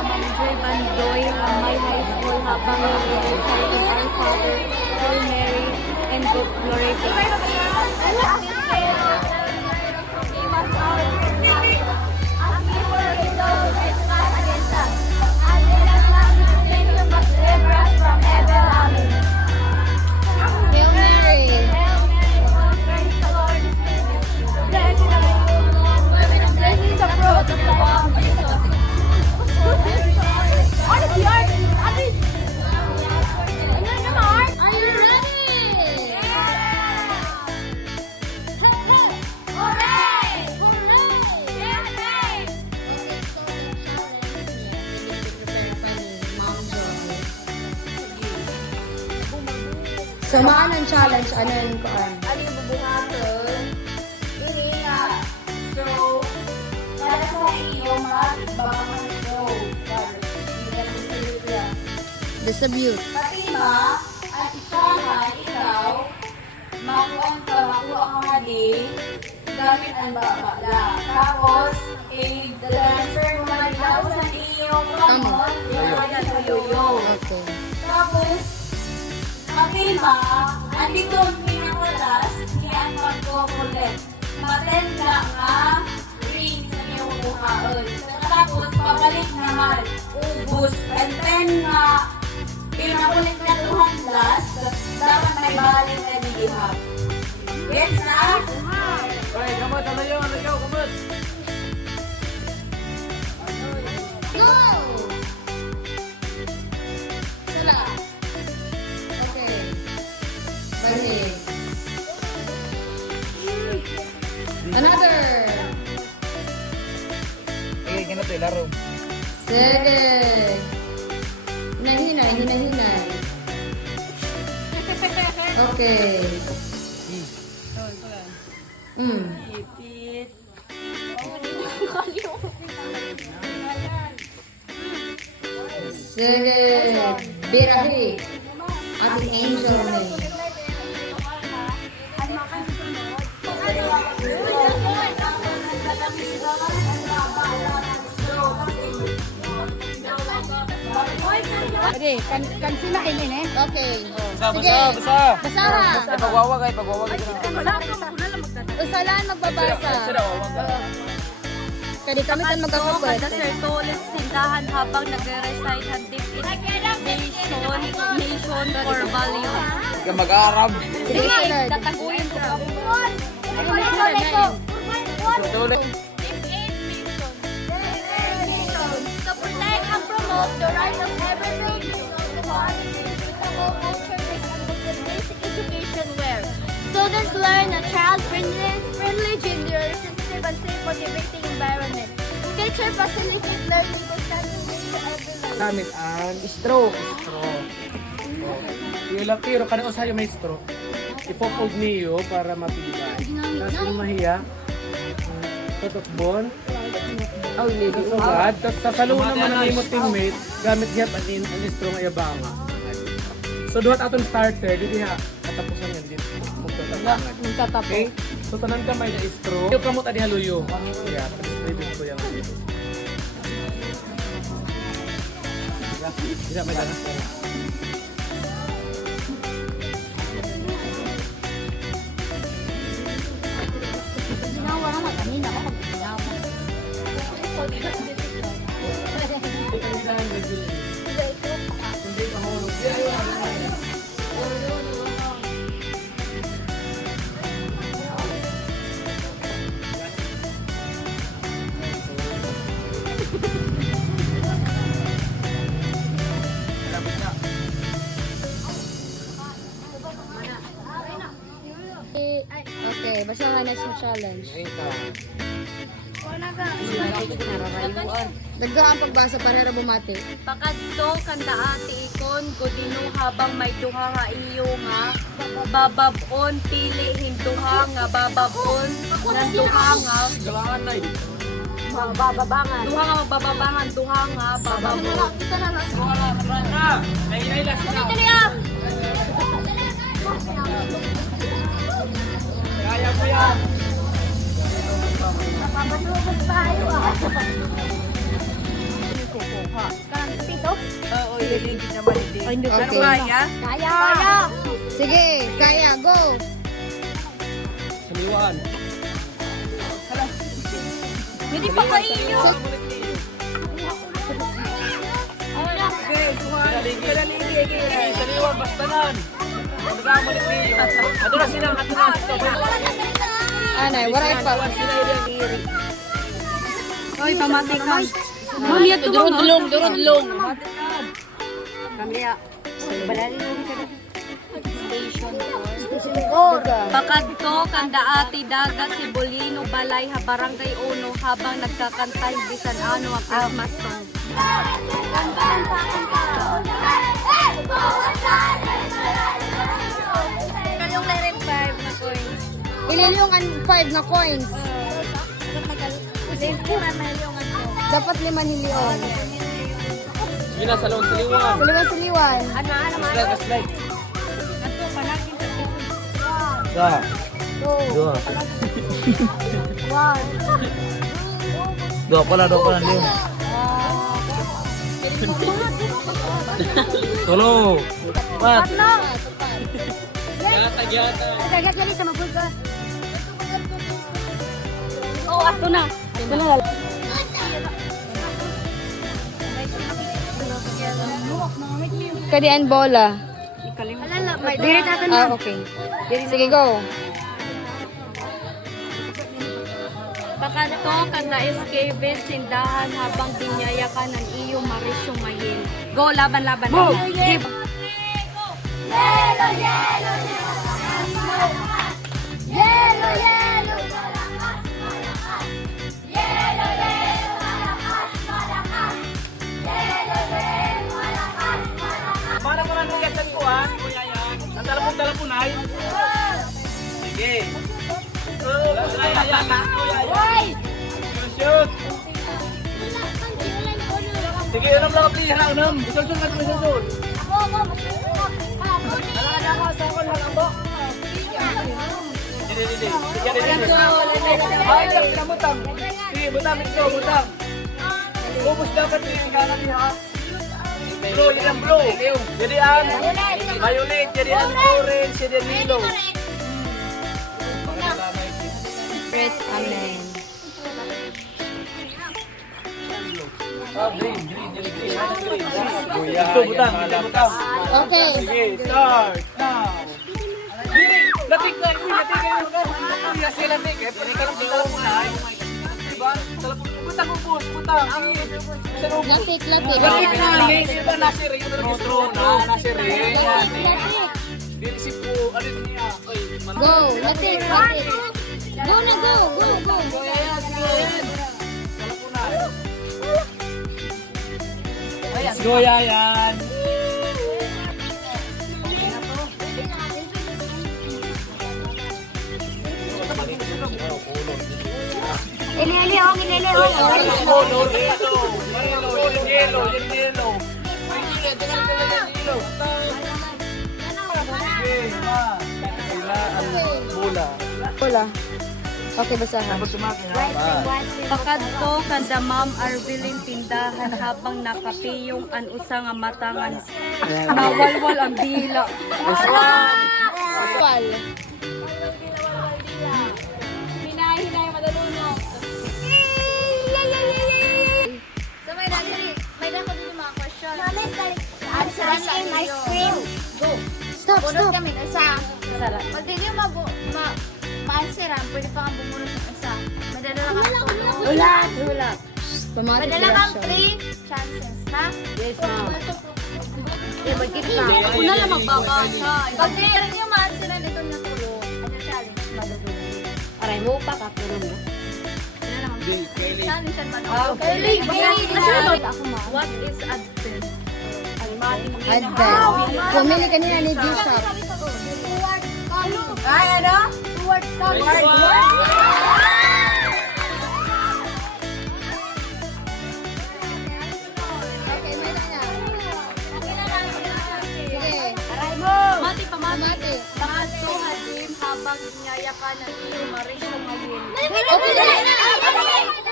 Ma'am Joy Bandoy ng My High School habang nag-reciting Our Father, Hail Mary, and Glory to God. Hail Mary. Are you ready? Samahan ng challenge, ano yun ko an? Ano yung bubuhaton? Ini nga. So, kada sa iyo, magbabangan ito. Distribute. Fatima, at isahan ikaw, makuha ka din, gamit ang bakla. Tapos, transfer mo man daw sa iyong kamot, yung yoyo. Okay. Tapos, Fatima, andito ang pinakalas, niyan magkukulit. Matenda nga, ring sa iyong buhaon. Tapos, pabalik naman, ubus, and then nga, pinakulit na tuhang last, dapat may balik na nilihap. Yes na? Oy, kamot, ano yun? Ano ikaw, kamot? Go! Sala. Okay. Balik. Another. Okay, ganito yung laro. Sige. Hinahinay, hinahinay. Okay. Sige. Birahi. Ating angel name. Ade, kan sila ini eh. Okay. Basa. Basaha. Pagwawag ay pagwawag. Usalan magbabasa. Kadi kami kan magkakapit. Sir, tulis sindahan habang nagre-recite handip in nation for values. Ika mag-arab. Sige, Lord. Tataguin ko. Tuloy. To protect and promote the right of every Filipino to equitable culture-based and basic education where students learn a child-friendly, gender-sensitive, and safe motivating environment. Teacher facilitate learning to contribute to every life. Gamit ang straw. Yung lapiro, kada usayo may straw. Ipofold niyo para mapilay. Tapos yung mahiya, tutokbon, susugad, tapos sasaluhan naman ang imong teammate, gamit niya ang straw nga yabanga. So duhat atong starter, dito ha, katapusan yan dito. Magtatapo. Okay? So tanan kamay na straw. Yung kamot adi haluyo. Yeah, distribute ko yan. Tidak may danas ko. Ginawa naman kanina ako pag ginawa. Okay, basahan na sa challenge. Nagdaang pagbasa para bumati. Pakadto kanda ati ikon godino habang may duha nga iyo nga bababon pili hinduha nga bababon nan duha nga Bababangan. duha nga bababangan duha nga bababon. Dali ah. Kaya mo yan! Napamasubog tayo ah. Kiligid naman hindi. Ano Okay. kaya? Kaya. Sige, kaya, go! Saliwaan. Hindi pa kainyo. Saliwaan, basta nan. Nagkakamulit niyo. Ato na sila, ato na. Anay, waray pa. Hoy, pamati ka. Mami, ito ba? Durod-lung. Pakadto kanda ati dagat si Bolino Balay ha Barangay Uno habang nagkakantay bisan ano ang Christmas song. Kayong level 5 na coins. Ilil yung 5 na coins. Dapat 5 hilyon. Sige na, salon, saliwaan. Siliwan-siliwan. Slide, slide. Ato panagin sa Sa. Dua. Dua pala din. Tulo. Pat. Yata. Kagat lagi sama pulga. Oh, ato na. Kadian bola. Diri tato Ah, okay. Sige, go. Pakadto kanda SKB sindahan habang binyaya ka ng iyo Marisyo Mayin. Go, laban-laban. Give. Mana ko nang yasan ko ha, kuya yan. Ang talapon ay. Sige. Kuya yan, kuya yan. Shoot. Sige, unam lang pihra, unam. Busul-sul ka, busul-sul. Alam mo, sa ako lang ang bo. Dili. Ay, lang pinamutang. Sige, butang ito, butang. Ubus dapat yung kanan niya. Blue, yan ang blue. Jadi ang violet, jadi ang orange, jadi ang yellow. Great, amen. Green. Ito, butang. Okay. Sige, start now. Latik na, latik na. Kuya si latik, pwede ka nang talapon na. Diba? Talapon, butang ubus, butang. Sa ubus. Latik. Latik na, iba nasiri. True na, nasiri. Dili si po, ano niya? Ay, Go, latik. Go na, go. Goya yan. Ili, oh, Color, yellow. Bola. Okay, basahan. Pakadto kanda Ma'am Arvelin tindahan habang nakapiyong an usa nga matangan. Nawalwal ang dila. Wal. Hinay, madalunok. So, may dako din yung mga question. Answer ice cream. Go. Stop. Kami na isa. Pag di nyo ma-answeran, pwede pa kang bumunod ng isa. Madala lang ang Hulat. Automatic Madala kang reaction. 3 chances, ha? Yes, ma'am. Ako na lang magbabasa. Pag di nyo ma-answeran, ito na tulo. Ano challenge? Madudulog. Aray mo pa kapuro mo. Challenge yan man. Okay. Ako ma. What is Advent? Advent. Pumili ka nila ni G-Shop. Ay, ano? Towards coming. Okay, may na. Sige. Mati. Mati. Pakadto hadim habang binyaya ka ng iyo Marisyo Mayin. Okay.